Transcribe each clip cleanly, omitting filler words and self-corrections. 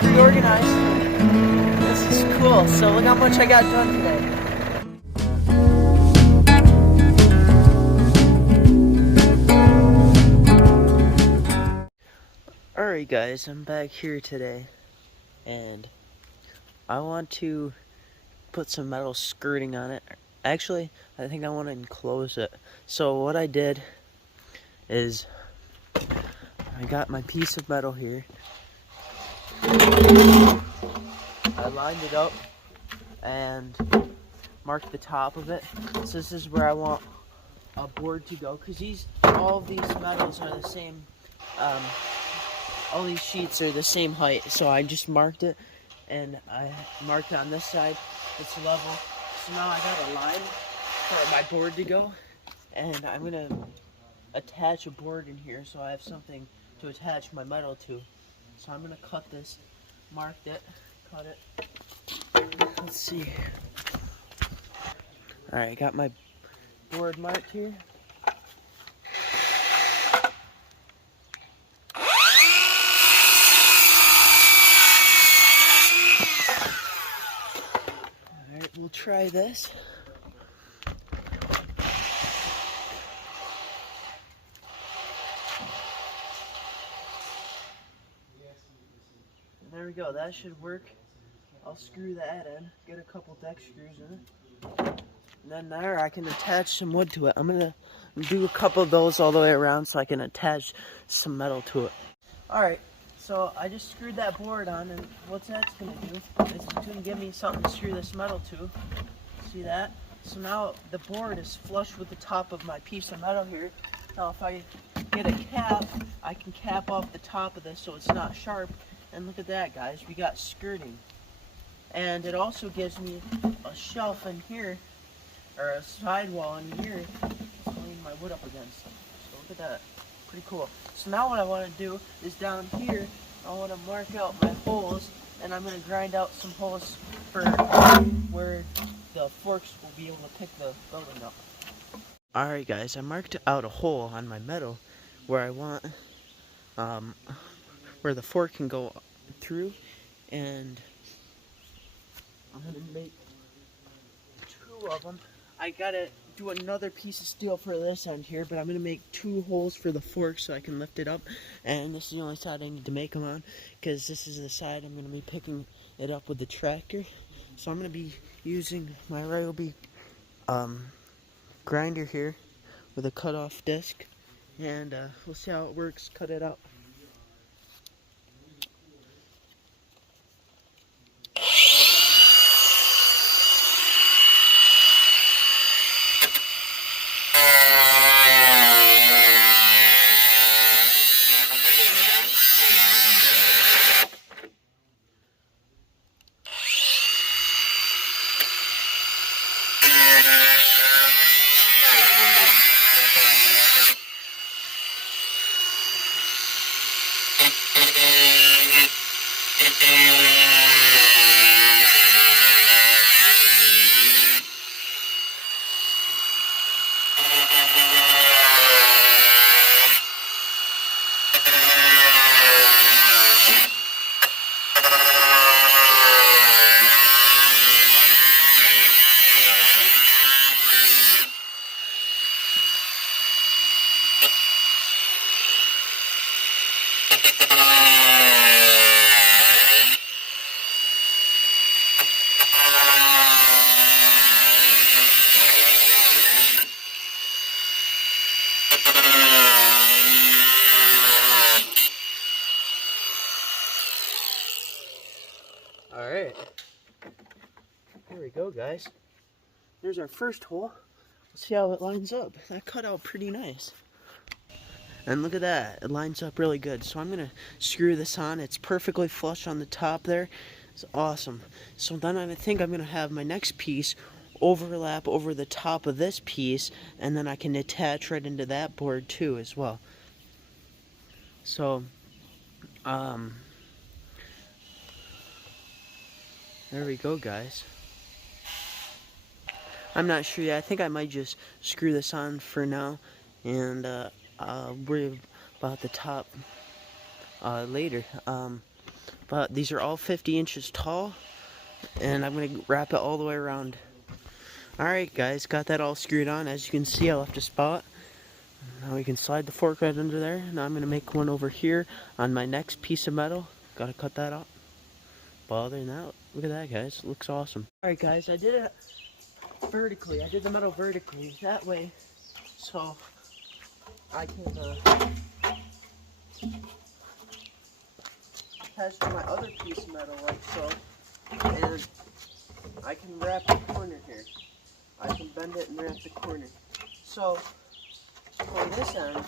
pretty organized. This is cool. So look how much I got done today. Alright guys, I'm back here today, and I want to put some metal skirting on it. Actually, I think I want to enclose it. So what I did is I got my piece of metal here. I lined it up and marked the top of it. So this is where I want a board to go, because all of these metals are the same. All these sheets are the same height, so I just marked it, and I marked on this side, it's level. So now I got a line for my board to go, and I'm gonna attach a board in here so I have something to attach my metal to. So I'm gonna cut this, marked it, cut it. Let's see. Alright, I got my board marked here. Alright, we'll try this. And there we go, that should work. I'll screw that in, get a couple deck screws in it. And then there I can attach some wood to it. I'm gonna do a couple of those all the way around so I can attach some metal to it. Alright, so I just screwed that board on, and what that's gonna do is it's gonna give me something to screw this metal to. See that? So now the board is flush with the top of my piece of metal here. Now if I get a cap, I can cap off the top of this so it's not sharp. And look at that, guys, we got skirting. And it also gives me a shelf in here, or a sidewall in here, to lean my wood up against. So look at that, pretty cool. So now what I want to do is down here, I want to mark out my holes, and I'm going to grind out some holes for where the forks will be able to pick the building up. Alright guys, I marked out a hole on my metal where I want, where the fork can go through, and I'm going to make 2 of them. I gotta do another piece of steel for this end here, but I'm going to make 2 holes for the fork so I can lift it up. And this is the only side I need to make them on, because this is the side I'm going to be picking it up with the tractor. So I'm going to be using my Ryobi grinder here with a cut-off disc, and we'll see how it works. Cut it out. Alright, here we go, guys. There's our first hole. Let's see how it lines up. That cut out pretty nice. And look at that, it lines up really good. So I'm going to screw this on. It's perfectly flush on the top there. It's awesome. So then I think I'm going to have my next piece overlap over the top of this piece, and then I can attach right into that board too as well. So, there we go, guys. I'm not sure yet. I think I might just screw this on for now, and I'll worry about the top later. But these are all 50 inches tall, and I'm going to wrap it all the way around. Alright guys, got that all screwed on. As you can see, I left a spot. Now we can slide the fork right under there. Now I'm going to make one over here on my next piece of metal. Got to cut that off. But other than that, look at that guys, it looks awesome. Alright guys, I did it vertically. I did the metal vertically. That way, so I can attach to my other piece of metal like so. And I can wrap the corner here. I can bend it and wrap the corner. So, for this end,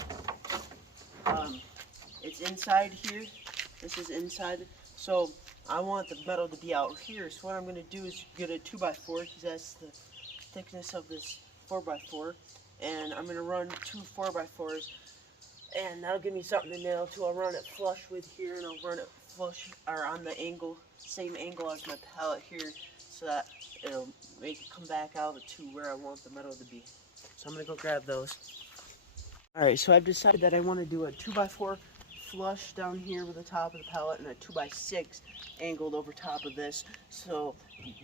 it's inside here. This is inside. So, I want the metal to be out here. So what I'm going to do is get a 2x4, because that's the thickness of this 4x4. And I'm going to run 2 4x4s. And that'll give me something to nail to. I'll run it flush with here, and I'll run it flush, or on the angle, same angle as my pallet here, so that it'll make it come back out to where I want the metal to be. So I'm going to go grab those. Alright, so I've decided that I want to do a 2x4 flush down here with the top of the pallet, and a 2x6 angled over top of this, so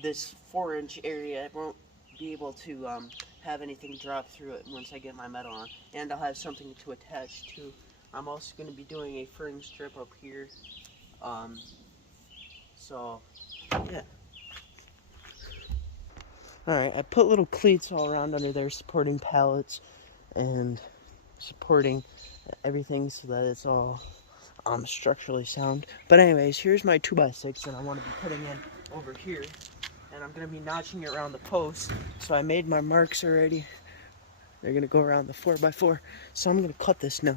this 4-inch area won't be able to have anything drop through it once I get my metal on. And I'll have something to attach to. I'm also going to be doing a fringe strip up here. So, yeah. Alright, I put little cleats all around under there supporting pallets and supporting everything so that it's all structurally sound. But anyways, here's my 2x6 that I want to be putting in over here. And I'm going to be notching it around the post. So I made my marks already. They're going to go around the 4x4. So I'm going to cut this now.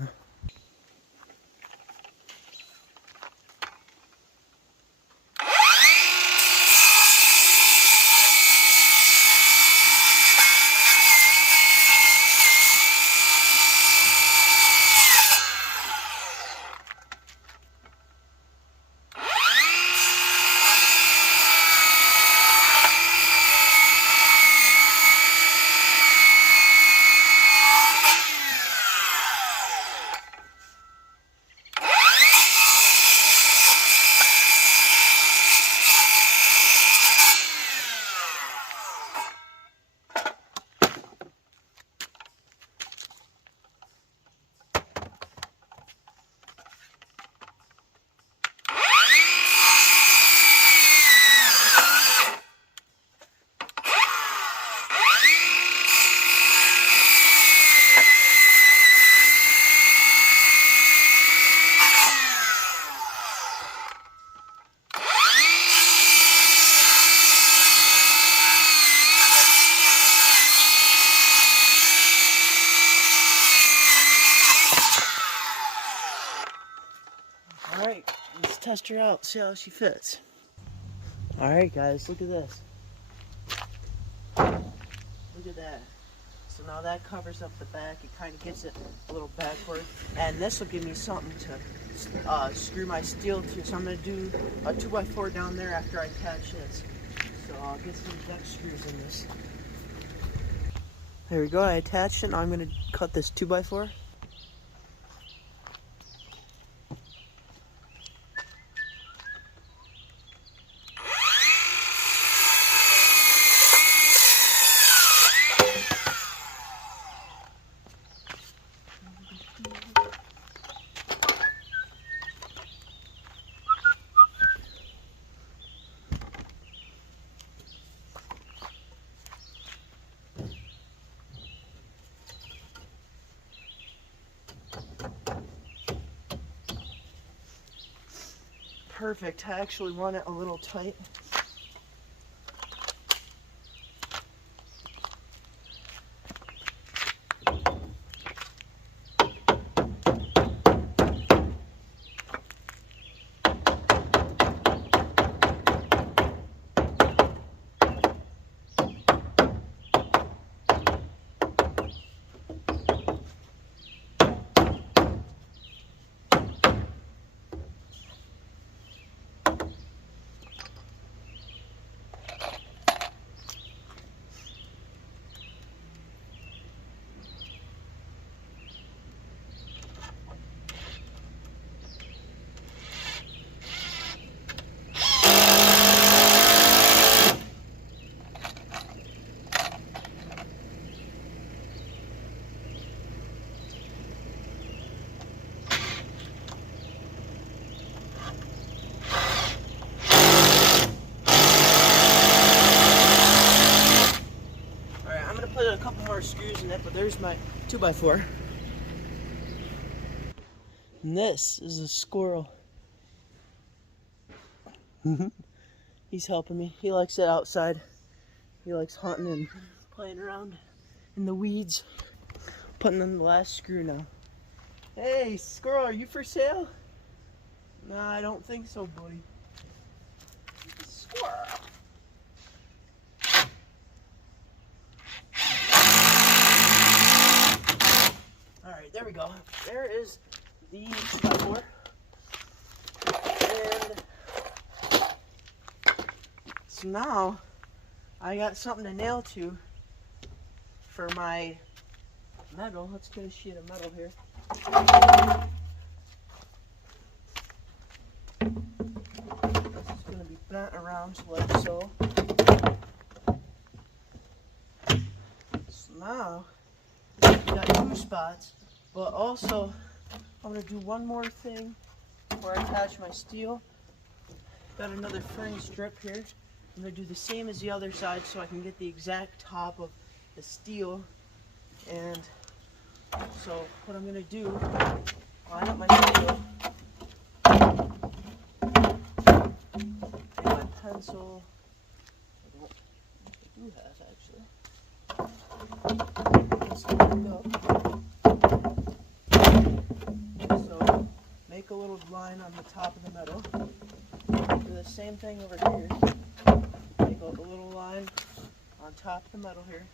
Alright, let's test her out, see how she fits. Alright guys, look at this. Look at that. So now that covers up the back, it kind of gets it a little backward. And this will give me something to screw my steel to. So I'm going to do a 2x4 down there after I attach this. So I'll get some deck screws in this. There we go, I attached it. Now I'm going to cut this 2x4. Perfect. I actually want it a little tight. there's my 2x4. And this is a squirrel. He's helping me. He likes it outside. He likes hunting and playing around in the weeds. Putting in the last screw now. Hey, squirrel, are you for sale? Nah, I don't think so, buddy. Squirrel. Alright, there we go. There is the 2x4. And so now I got something to nail to for my metal. Let's get a sheet of metal here. This is going to be bent around like so. So now we got 2 spots, but also I'm going to do one more thing where I attach my steel. Got another frame strip here. I'm going to do the same as the other side so I can get the exact top of the steel. And so what I'm going to do, line up my steel, take my pencil, I do have actually, just line up. So make a little line on the top of the metal. Do the same thing over here. Make a little line on top of the metal here.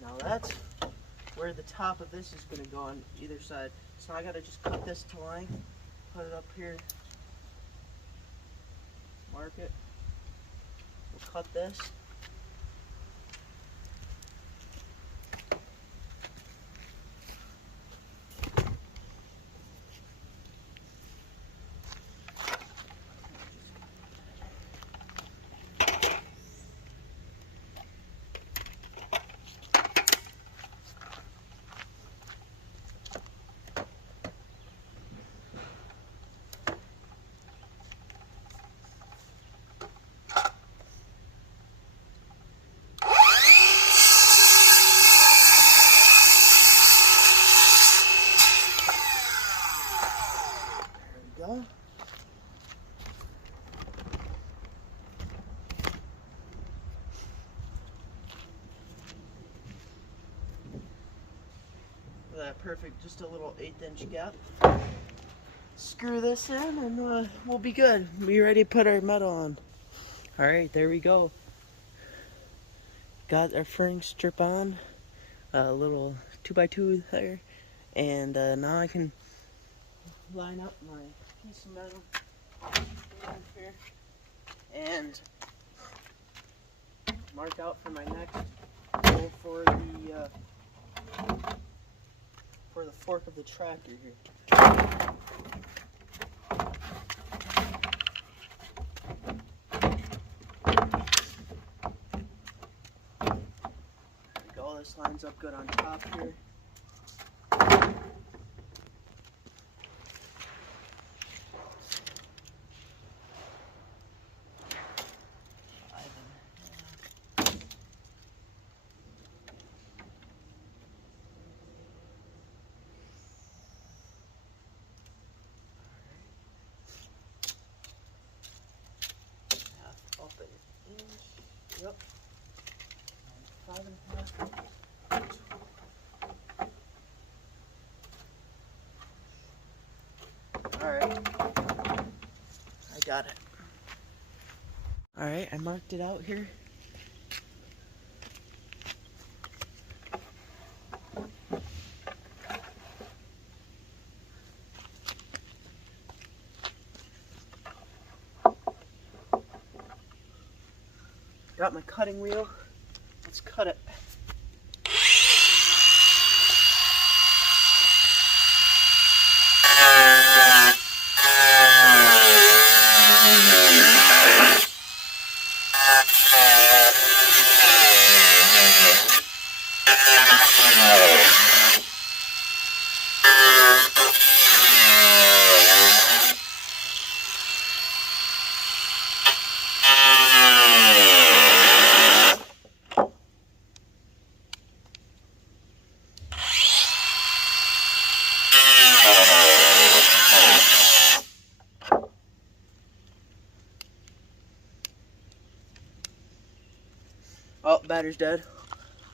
Now that's where the top of this is going to go on either side. So I got to just cut this to length, put it up here, mark it. We'll cut this. Go. That perfect, just a little 1/8" gap. Screw this in and we'll be good. Be ready to put our metal on. Alright, there we go. Got our frame strip on. A little 2x2 there. And now I can line up my piece of metal here and mark out for my next hole for the fork of the tractor here. There we go. This lines up good on top here. Yep. 5.5. Alright. I got it. Alright, I marked it out here. Got my cutting wheel. Let's cut it. battery's dead.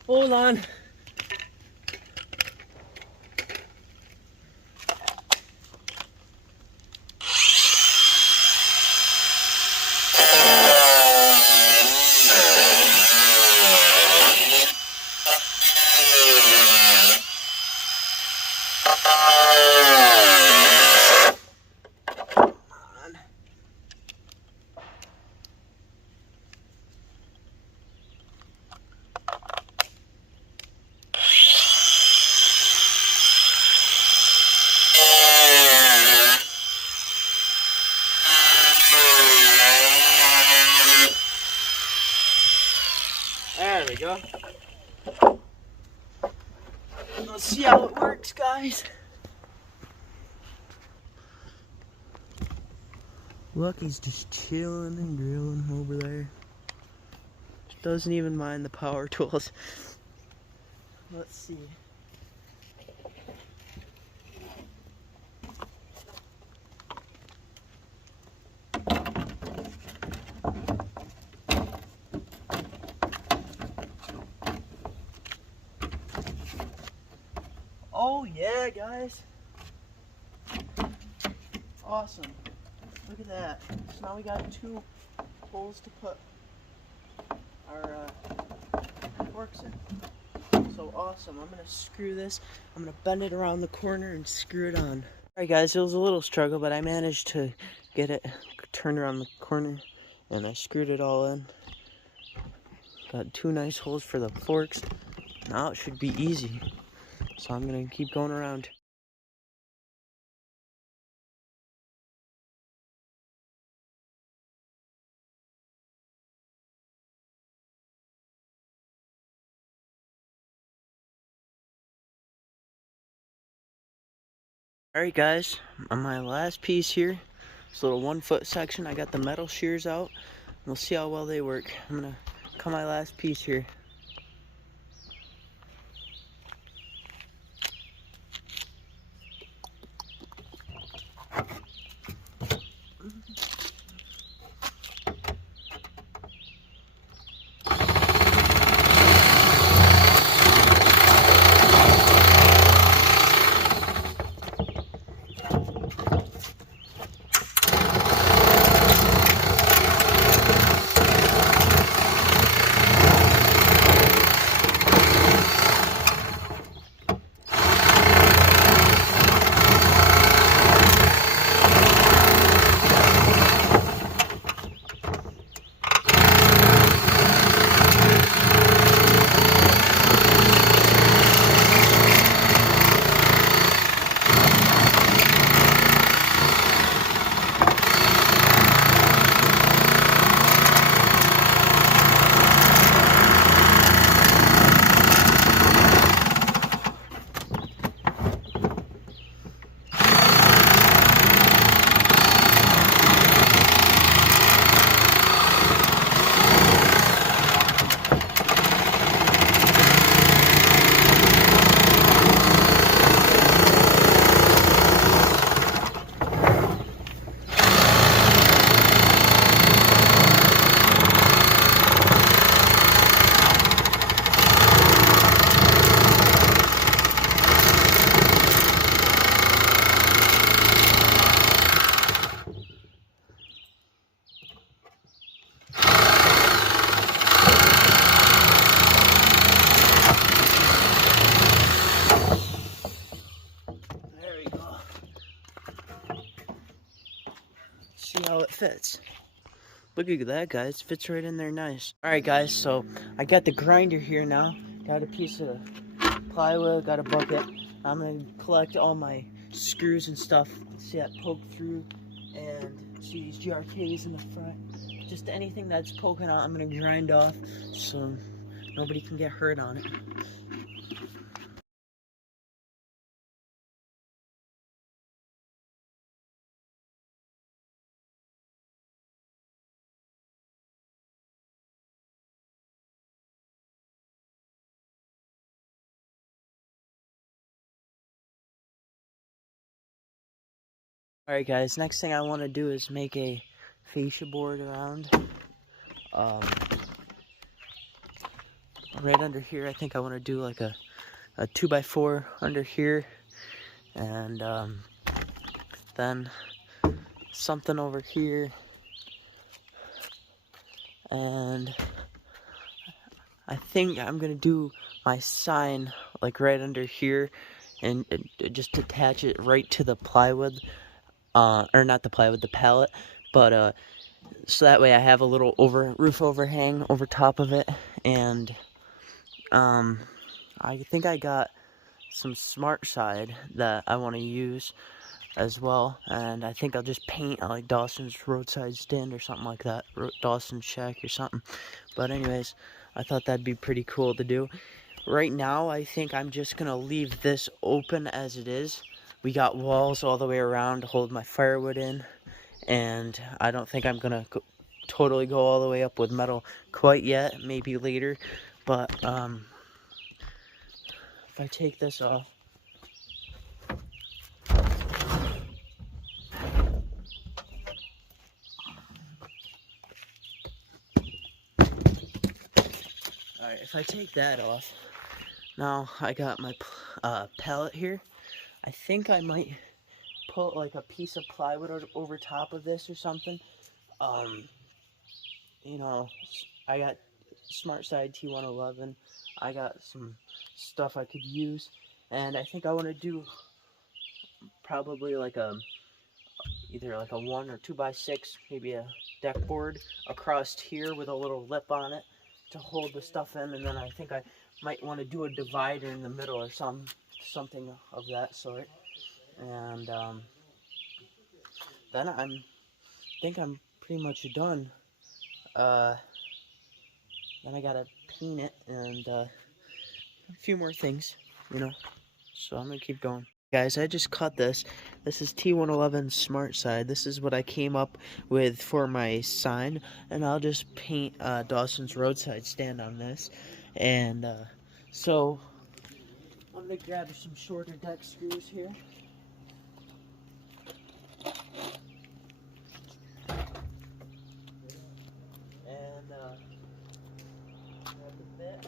Hold on. There we go. Let's see how it works, guys. Look, he's just chilling and drilling over there. Doesn't even mind the power tools. Let's see. Oh yeah, guys. Awesome. Look at that. So now we got 2 holes to put our forks in. So awesome. I'm going to screw this. I'm going to bend it around the corner and screw it on. Alright guys, it was a little struggle, but I managed to get it turned around the corner and I screwed it all in. Got 2 nice holes for the forks. Now it should be easy. So I'm going to keep going around. Alright guys, on my last piece here, this little 1-foot section, I got the metal shears out. We'll see how well they work. I'm going to cut my last piece here. See how it fits. Look at that, guys. Fits right in there nice. Alright guys, so I got the grinder here now. Got a piece of plywood, got a bucket. I'm going to collect all my screws and stuff. See that poke through, and see these GRKs in the front. Just anything that's poking out, I'm going to grind off so nobody can get hurt on it. Alright guys, next thing I want to do is make a fascia board around. right under here, I think I want to do like a 2x4 under here, and then something over here, and I think I'm gonna do my sign like right under here, and just attach it right to the plywood, or not the plywood, the pallet, but so that way I have a little roof overhang over top of it. And I think I got some smart side that I want to use as well, and I think I'll just paint like Dawson's roadside stand or something like that, Dawson's shack or something. But anyways, I thought that'd be pretty cool to do. Right now, I think I'm just gonna leave this open as it is. We got walls all the way around to hold my firewood in, and I don't think I'm gonna totally go all the way up with metal quite yet, maybe later. But if I take this off, alright, if I take that off, now I got my pallet here. I think I might put like a piece of plywood over top of this or something. You know, I got Smart Side T111. I got some stuff I could use, and I think I want to do probably like either like a 1 or 2x6, maybe a deck board across here with a little lip on it to hold the stuff in, and then I think I might want to do a divider in the middle or something of that sort. And then I think I'm pretty much done. Then I gotta paint it and a few more things, you know. So I'm gonna keep going. Guys, I just cut this. This is T111 Smart Side. This is what I came up with for my sign, and I'll just paint Dawson's roadside stand on this. And so I'm gonna grab some shorter deck screws here. And grab the bit.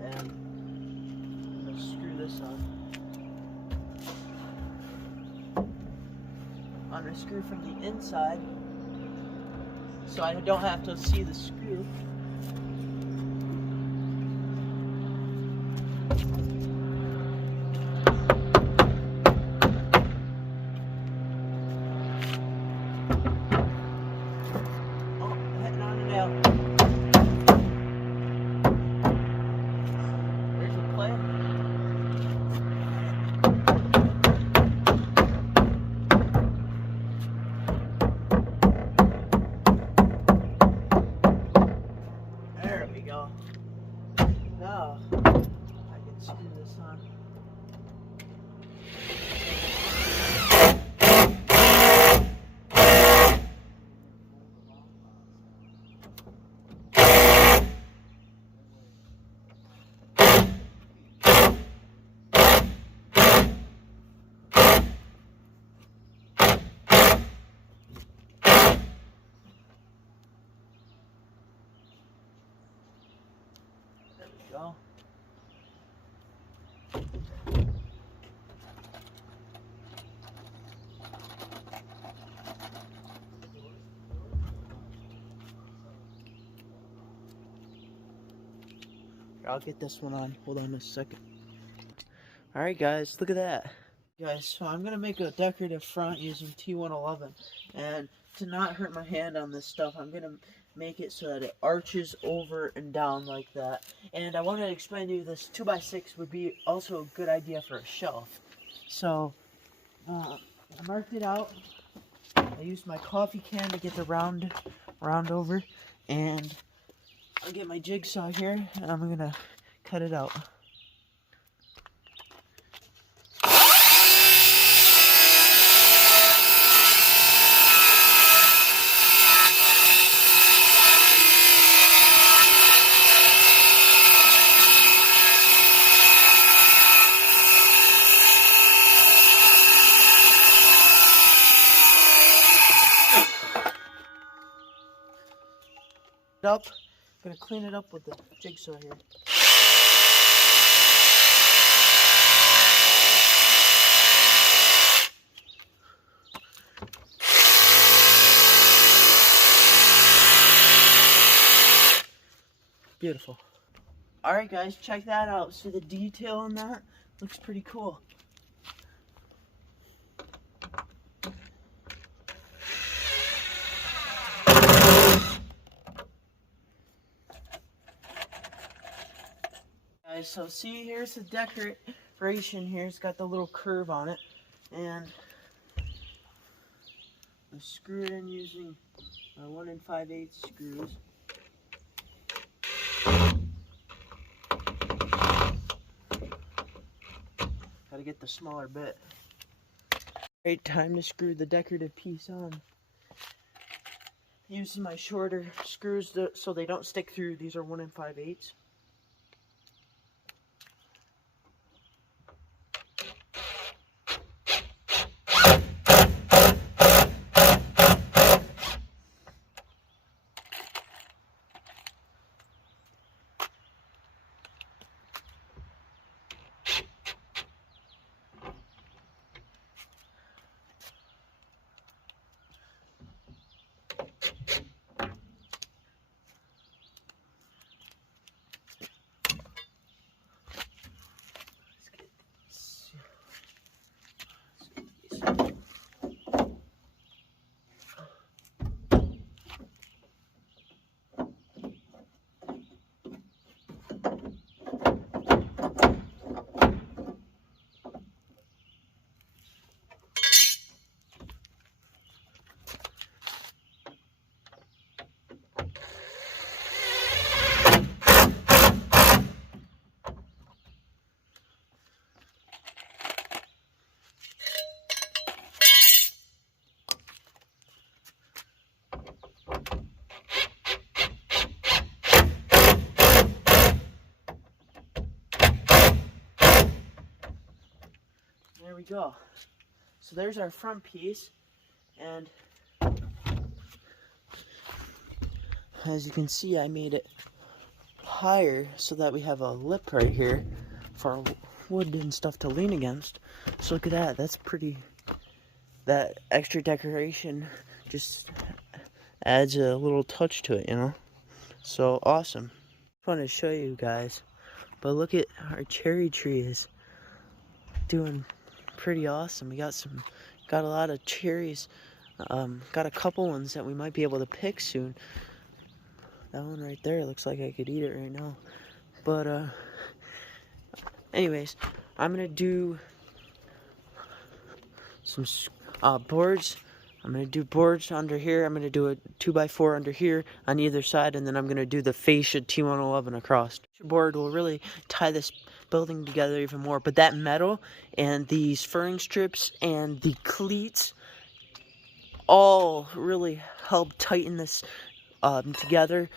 And I'm gonna screw this on. I'm gonna screw from the inside so I don't have to see the screw. Oh, hitting on a nail. There's a play. There we go. Now I can screw this on. There we go. I'll get this one on. Hold on a second. Alright guys, look at that. Guys, so I'm going to make a decorative front using T111. And to not hurt my hand on this stuff, I'm going to make it so that it arches over and down like that. And I wanted to explain to you this 2x6 would be also a good idea for a shelf. So, I marked it out. I used my coffee can to get the round over. And I'll get my jigsaw here, and I'm going to cut it out. I'm gonna clean it up with the jigsaw here. Beautiful. Alright guys, check that out. See the detail on that? Looks pretty cool. Guys, so see, here's the decoration here. It's got the little curve on it. And I screw it in using 1 5/8 screws. Gotta get the smaller bit. Right, time to screw the decorative piece on. Using my shorter screws so they don't stick through. These are 1 5/8. There we go. So there's our front piece, and as you can see, I made it higher so that we have a lip right here for our wood and stuff to lean against. So look at that. That's pretty. That extra decoration just adds a little touch to it, you know? So awesome. I want to show you guys, but look at our cherry tree is doing pretty awesome. We got a lot of cherries. Got a couple ones that we might be able to pick soon. That one right there looks like I could eat it right now. But anyways, I'm gonna do some boards. I'm gonna do boards under here. I'm gonna do a 2x4 under here on either side, and then I'm gonna do the fascia T111 across. The board will really tie this building together even more. But that metal and these furring strips and the cleats all really help tighten this together.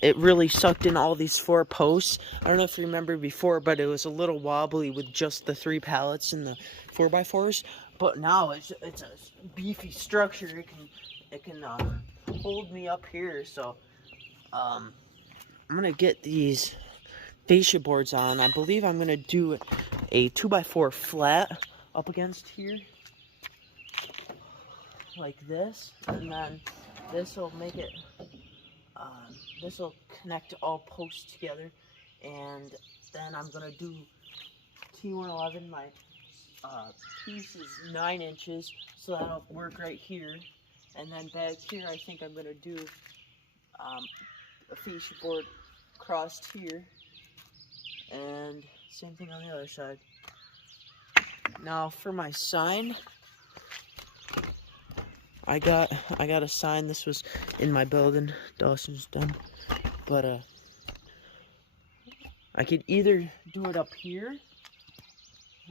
It really sucked in all these 4 posts. I don't know if you remember before, but it was a little wobbly with just the 3 pallets and the 4x4s. But now it's a beefy structure. It can hold me up here. So I'm gonna get these fascia boards on. I believe I'm gonna do a 2x4 flat up against here, like this, and then this will make it. This will connect all posts together, and then I'm gonna do T111. My piece is 9 inches, so that'll work right here. And then back here, I think I'm gonna do a fascia board crossed here, and same thing on the other side. Now for my sign, I got a sign. This was in my building, Dawson's Den, but I could either do it up here,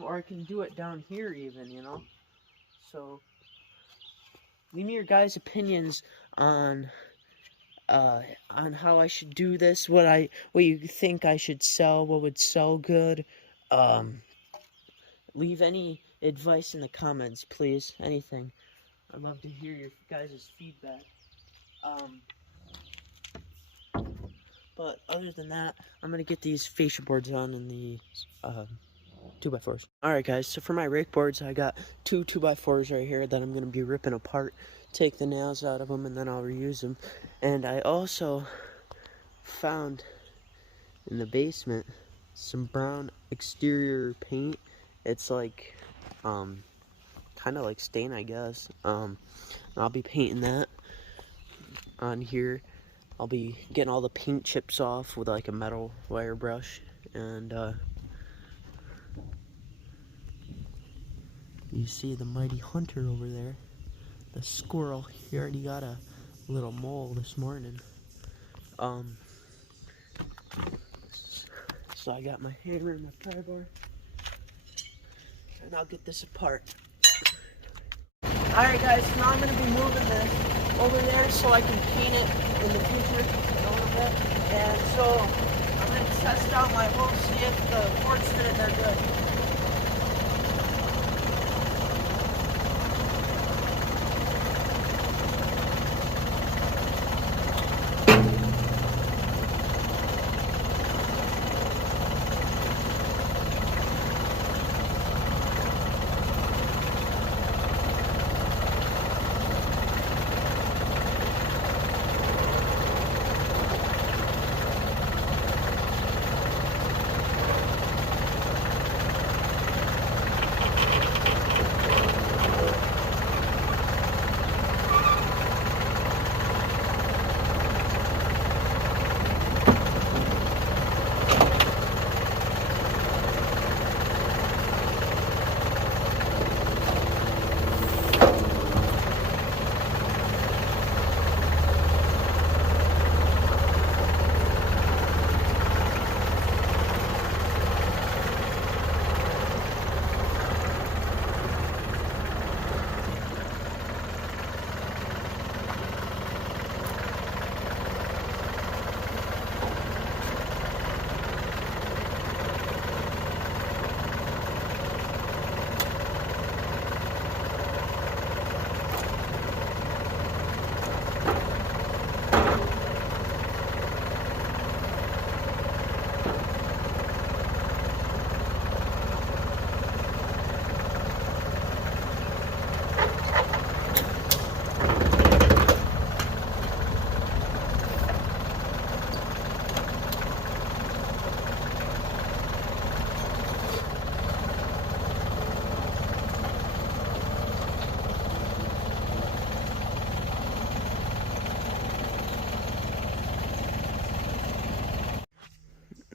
or I can do it down here even, you know. So leave me your guys' opinions on how I should do this, what you think I should sell, what would sell good. Leave any advice in the comments, please. Anything. I'd love to hear your guys' feedback. But other than that, I'm gonna get these fascia boards on in the 2x4s. Alright guys, so for my rake boards, I got two 2x4s right here that I'm gonna be ripping apart, take the nails out of them, and then I'll reuse them. And I also found in the basement some brown exterior paint. It's like kind of like stain, I guess. I'll be painting that on here. I'll be getting all the paint chips off with like a metal wire brush, and you see the mighty hunter over there, the squirrel. He already got a little mole this morning. So I got my hammer and my pry bar, and I'll get this apart. Alright guys, so now I'm going to be moving this over there so I can paint it in the future a little bit. And so I'm going to test out my hole, see if the forks fit in there good.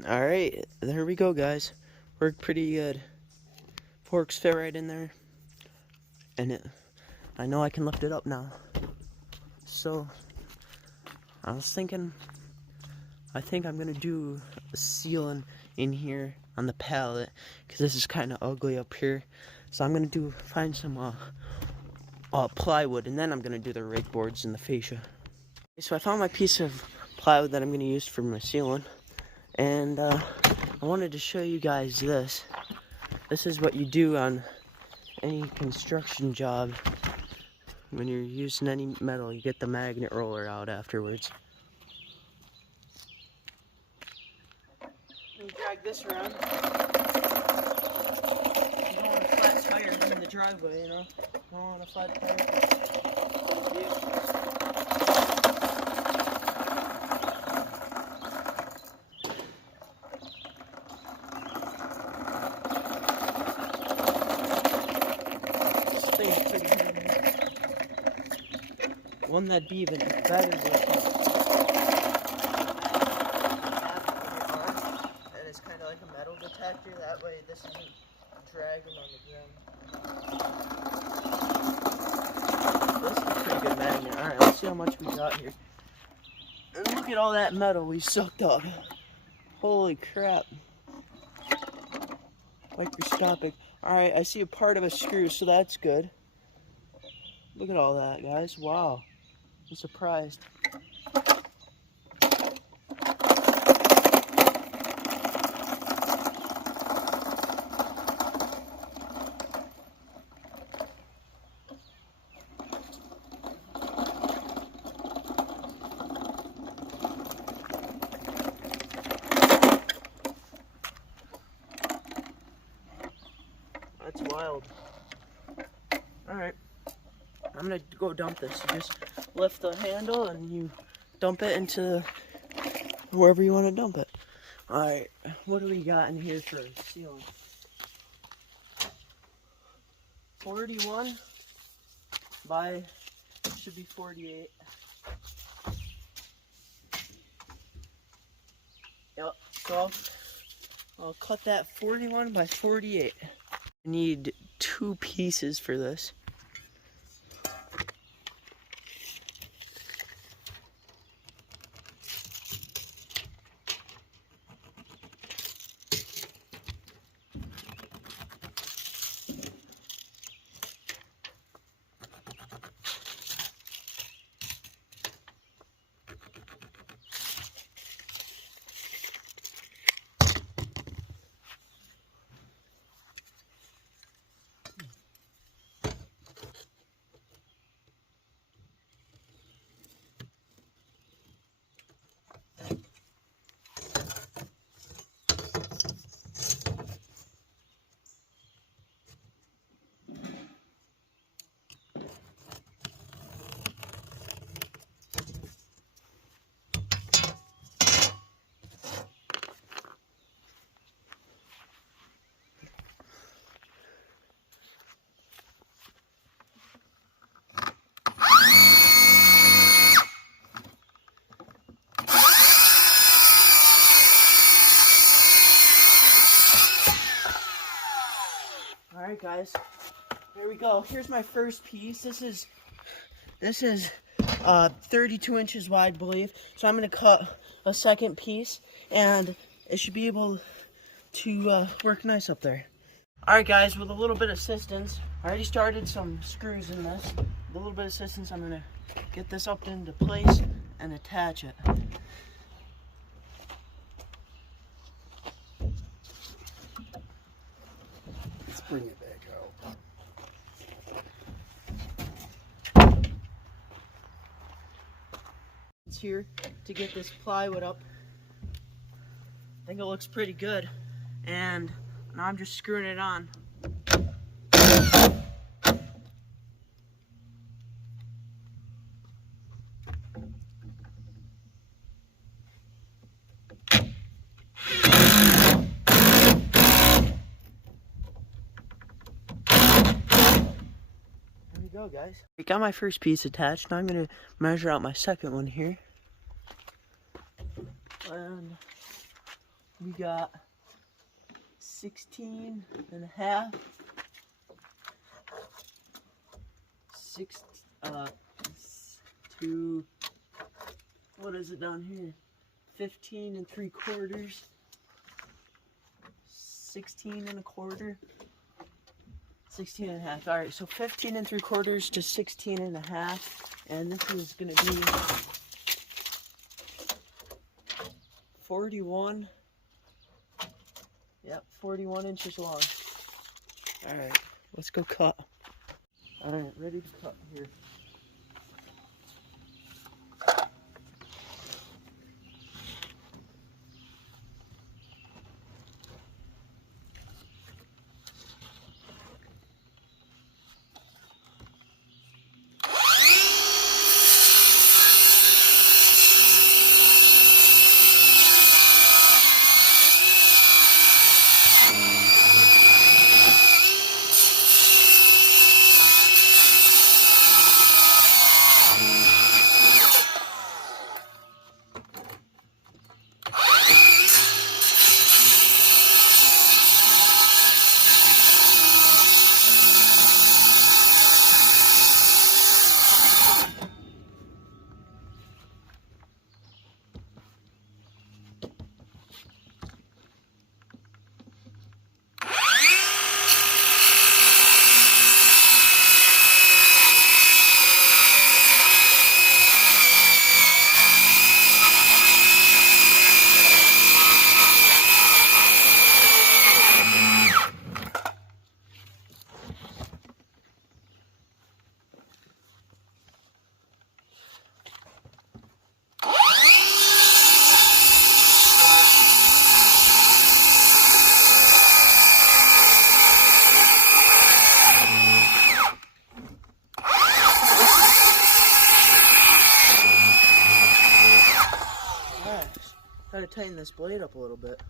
Alright, there we go guys. Worked pretty good. Forks fit right in there. And I know I can lift it up now. So, I was thinking, I think I'm gonna do a ceiling in here on the pallet, because this is kind of ugly up here. So I'm gonna find some plywood, and then I'm gonna do the rake boards and the fascia. So I found my piece of plywood that I'm gonna use for my ceiling. And I wanted to show you guys this. This is what you do on any construction job. When you're using any metal, you get the magnet roller out afterwards. You drag this around. You don't want a flat tire in the driveway, you know? You don't want a flat tire. One that'd be even better and it's kind of like a metal detector. That way this isn't dragging on the ground. This is a pretty good magnet. Alright, let's see how much we got here. And look at all that metal we sucked up. Holy crap. Microscopic. Alright, I see a part of a screw, so that's good. Look at all that, guys. Wow. I'm surprised. wild. Alright. I'm gonna go dump this. You just lift the handle and you dump it into wherever you want to dump it. Alright, what do we got in here for sealing? 41 by, should be 48. Yep, so I'll cut that 41 by 48. I need 2 pieces for this. Alright guys, here we go. Here's my first piece. This is 32 inches wide, I believe. So I'm going to cut a second piece and it should be able to work nice up there. Alright guys, with a little bit of assistance, I already started some screws in this. With a little bit of assistance, I'm going to get this up into place and attach it. Let's bring it back out. It's here to get this plywood up. I think it looks pretty good. And now I'm just screwing it on. Go guys. I got my first piece attached. Now I'm going to measure out my second one here. And we got 16 and a half. What is it down here? 15 and 3/4. 16 and a quarter. 16 and a half. All right, so 15 and 3/4 to 16 and a half, and this is going to be 41. Yep, 41 inches long. All right, let's go cut. All right, ready to cut here. Gotta tighten this blade up a little bit.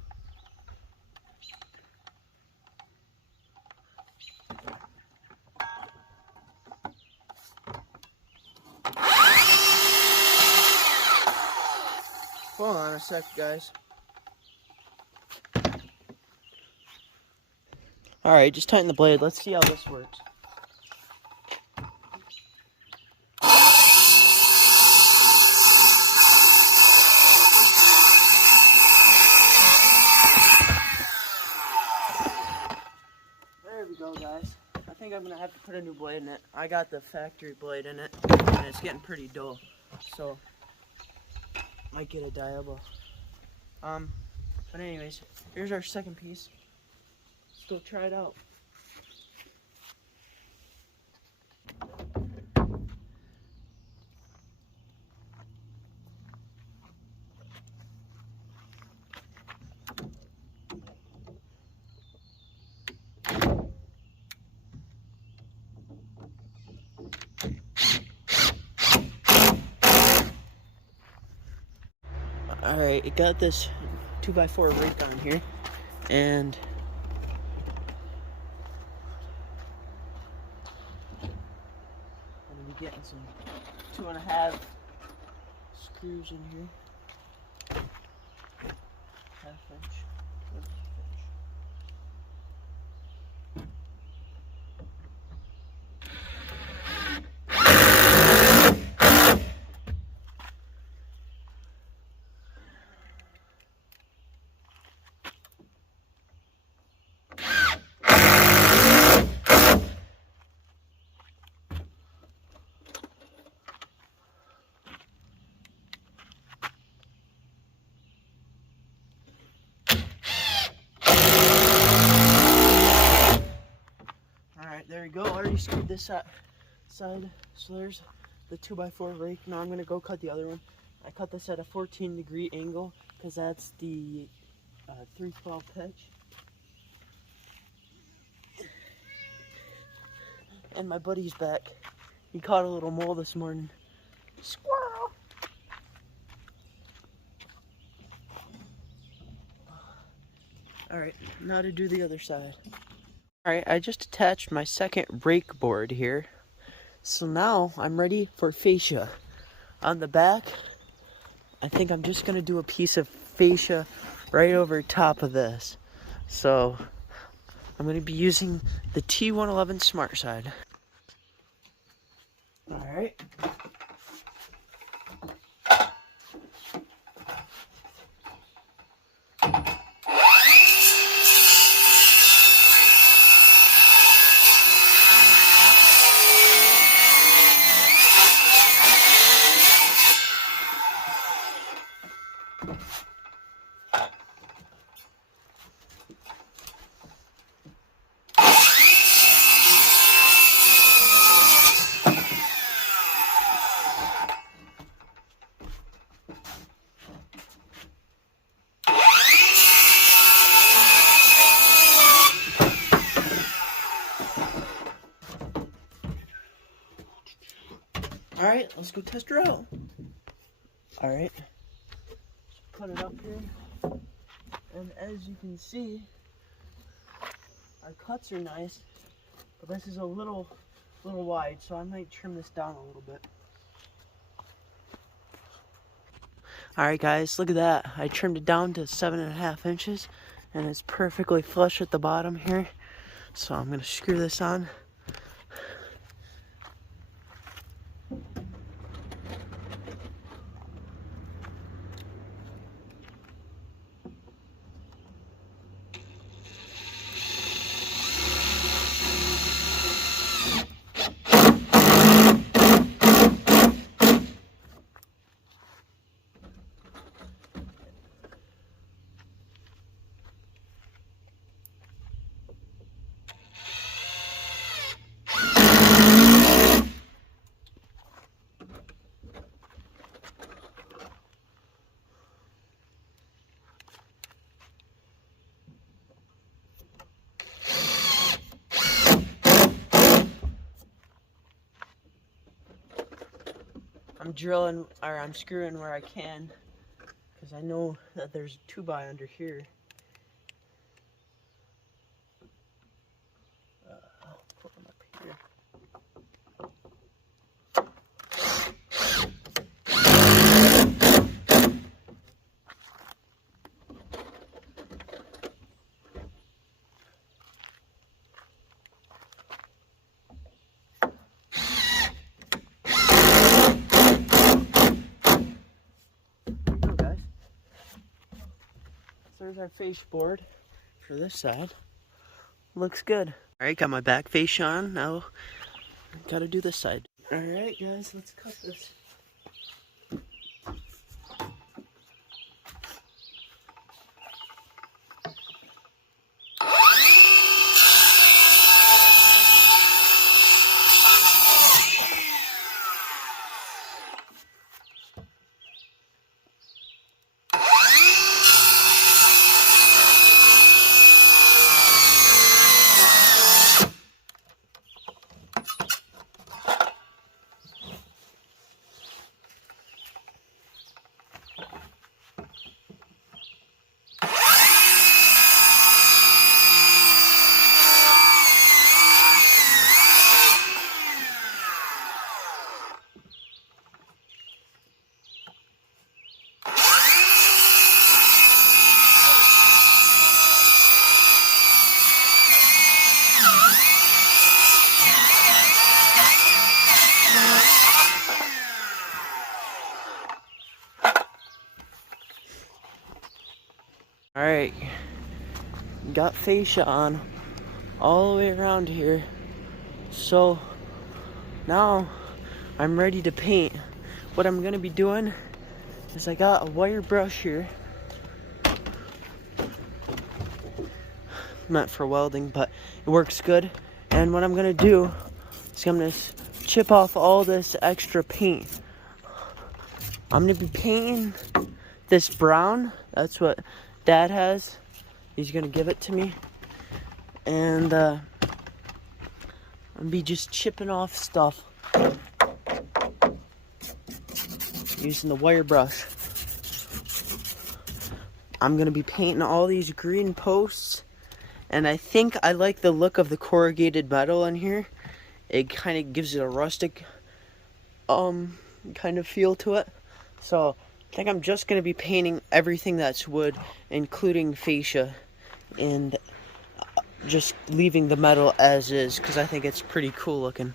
Hold on a sec, guys. Alright, just tighten the blade. Let's see how this works. There we go, guys. I think I'm going to have to put a new blade in it. I got the factory blade in it, and it's getting pretty dull. So, might get a diable. But anyways, here's our second piece. Let's go try it out. Alright, it got this 2x4 rake on here, and I'm going to be getting some 2.5 screws in here. Half inch. Alright, there we go. I already screwed this side. So there's the 2x4 rake. Now I'm going to go cut the other one. I cut this at a 14-degree angle because that's the 312 pitch. And my buddy's back. He caught a little mole this morning. Squirrel! Alright, now to do the other side. Alright, I just attached my second rake board here. So now I'm ready for fascia. On the back, I think I'm just going to do a piece of fascia right over top of this. So I'm going to be using the T111 Smart Side. Alright. Alright, let's go test her out. Alright, put it up here, and as you can see, our cuts are nice, but this is a little wide, so I might trim this down a little bit. Alright guys, look at that. I trimmed it down to 7.5 inches, and it's perfectly flush at the bottom here. So I'm going to screw this on. I'm screwing where I can, because I know that there's a 2x under here. I'll put them up here. Guys, so there's our fascia board for this side. Looks good. Alright, got my back fascia on. Now gotta do this side. Alright guys, let's cut this. Alright, got fascia on all the way around here, so now I'm ready to paint. What I'm gonna be doing is I got a wire brush here, meant for welding, but it works good. And what I'm gonna do is I'm gonna chip off all this extra paint. I'm gonna be painting this brown. That's what Dad has. He's gonna give it to me, and I'll be just chipping off stuff using the wire brush. I'm gonna be painting all these green posts, and I think I like the look of the corrugated metal in here. It kind of gives it a rustic kind of feel to it. So I think I'm just going to be painting everything that's wood, including fascia, and just leaving the metal as is, because I think it's pretty cool looking.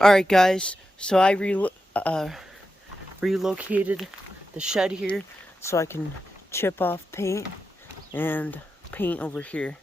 Alright guys, so I relocated the shed here so I can chip off paint and paint over here.